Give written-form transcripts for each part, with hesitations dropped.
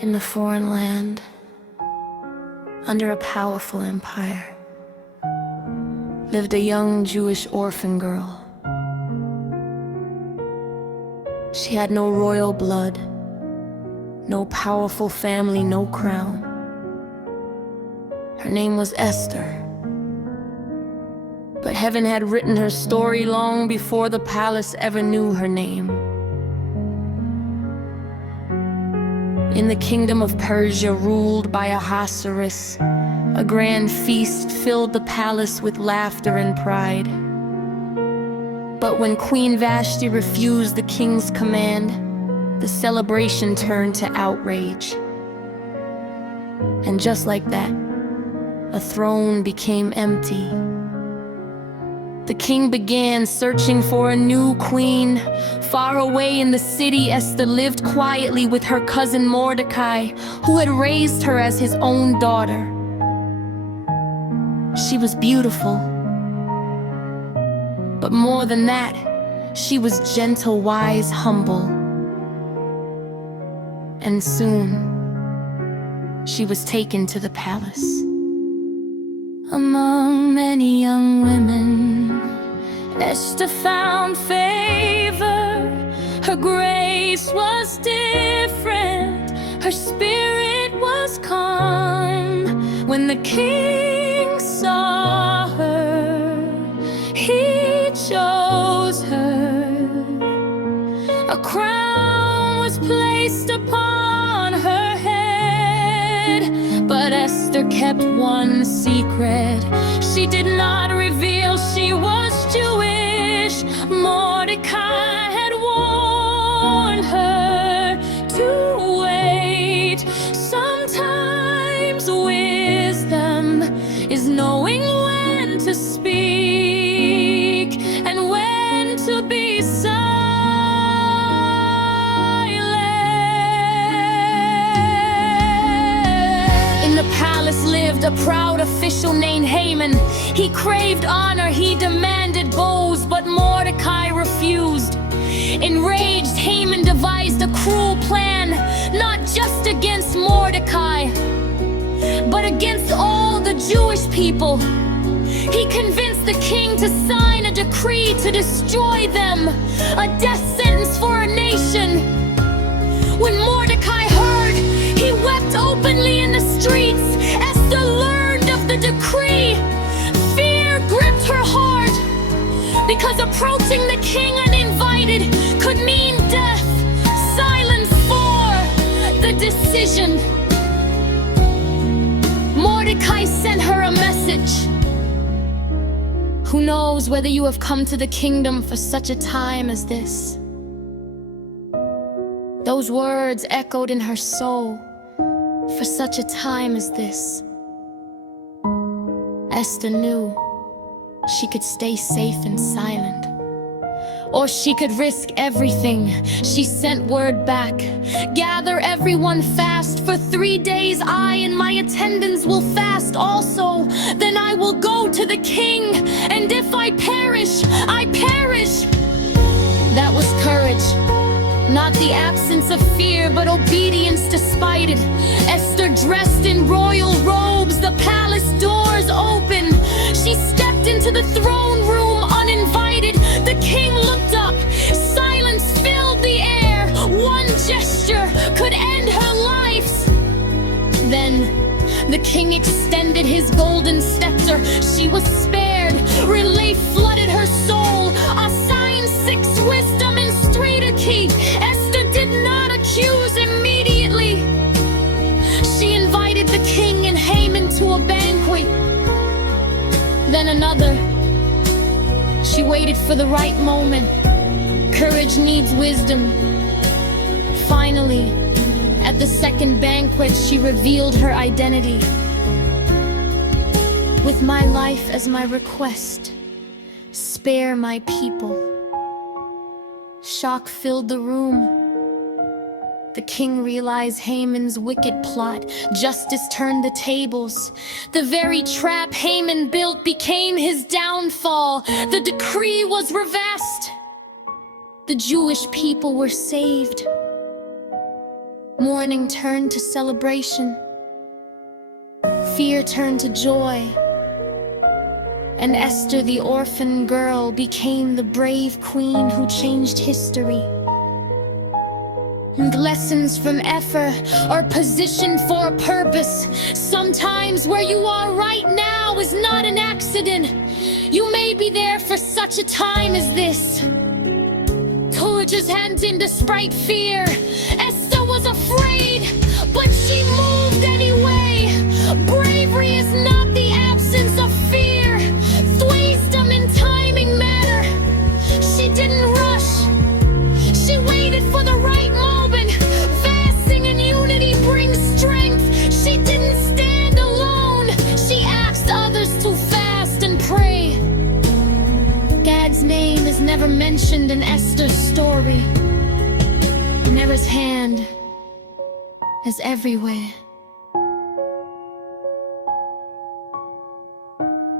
In the foreign land, under a powerful empire, lived a young Jewish orphan girl. She had no royal blood, no powerful family, no crown. Her name was Esther. But heaven had written her story long before the palace ever knew her name. In the kingdom of Persia, ruled by Ahasuerus, a grand feast filled the palace with laughter and pride. But when Queen Vashti refused the king's command, the celebration turned to outrage. And just like that, a throne became empty. The king began searching for a new queen. Far away in the city, Esther lived quietly with her cousin Mordecai, who had raised her as his own daughter. She was beautiful, but more than that, she was gentle, wise, humble. And soon, she was taken to the palace. Among many young women, Esther found favor. Her grace was different, her spirit was calm. When the king saw her, he chose her. A crown was placed upon her head, but Esther kept one secret. She did not reveal she was Jewish. Mordecai had warned her to wait. Sometimes wisdom is knowing when to speak and when to be silent. In the palace lived a proud official named Haman. He craved honor, he demanded bows, but Mordecai refused. Enraged, Haman devised a cruel plan, not just against Mordecai, but against all the Jewish people. He convinced the king to sign a decree to destroy them, a death sentence for a nation. When Mordecai heard, he wept openly in the streets. Esther learned of the decree. Fear gripped her heart, because approaching the king uninvited could mean death. Silence for the decision. Mordecai sent her a message. Who knows whether you have come to the kingdom for such a time as this? Those words echoed in her soul. For such a time as this. Esther knew she could stay safe and silent, or she could risk everything. She sent word back. Gather everyone fast. For 3 days I and my attendants will fast also. Then I will go to the king, and if I perish, I perish. That was courage. Not the absence of fear, but obedience despite it. Esther dressed in royal robes, the palace doors open. She stepped into the throne room uninvited. The king looked up. Silence filled the air. One gesture could end her life. Then the king extended his golden scepter. She was spared. Relief flooded her soul. Assigned 6 wisdom and straight a key. Esther did not accuse immediately. She invited the king and Haman to a banquet. Then another. She waited for the right moment. Courage needs wisdom. Finally, at the second banquet, she revealed her identity. With my life as my request, spare my people. Shock filled the room. The king realized Haman's wicked plot. Justice turned the tables. The very trap Haman built became his downfall. The decree was reversed. The Jewish people were saved. Mourning turned to celebration. Fear turned to joy. And Esther, the orphan girl, became the brave queen who changed history. And lessons from Esther are positioned for a purpose. Sometimes where you are right now is not an accident. You may be there for such a time as this. Courage is handing despite fear. Esther was afraid, but she moved anyway. Bravery is not the absence of fear. Wisdom and timing matter. She didn't rush. She waited for the right moment. Fasting and unity brings strength. She didn't stand alone. She asked others to fast and pray. God's name is never mentioned in Esther's story. Never's hand is everywhere.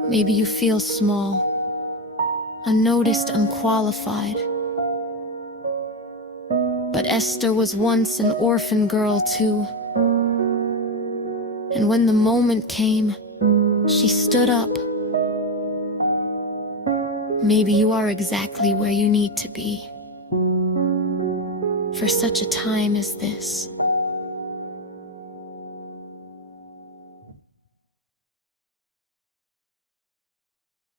Maybe you feel small, unnoticed, unqualified. But Esther was once an orphan girl too. And when the moment came, she stood up. Maybe you are exactly where you need to be for such a time as this.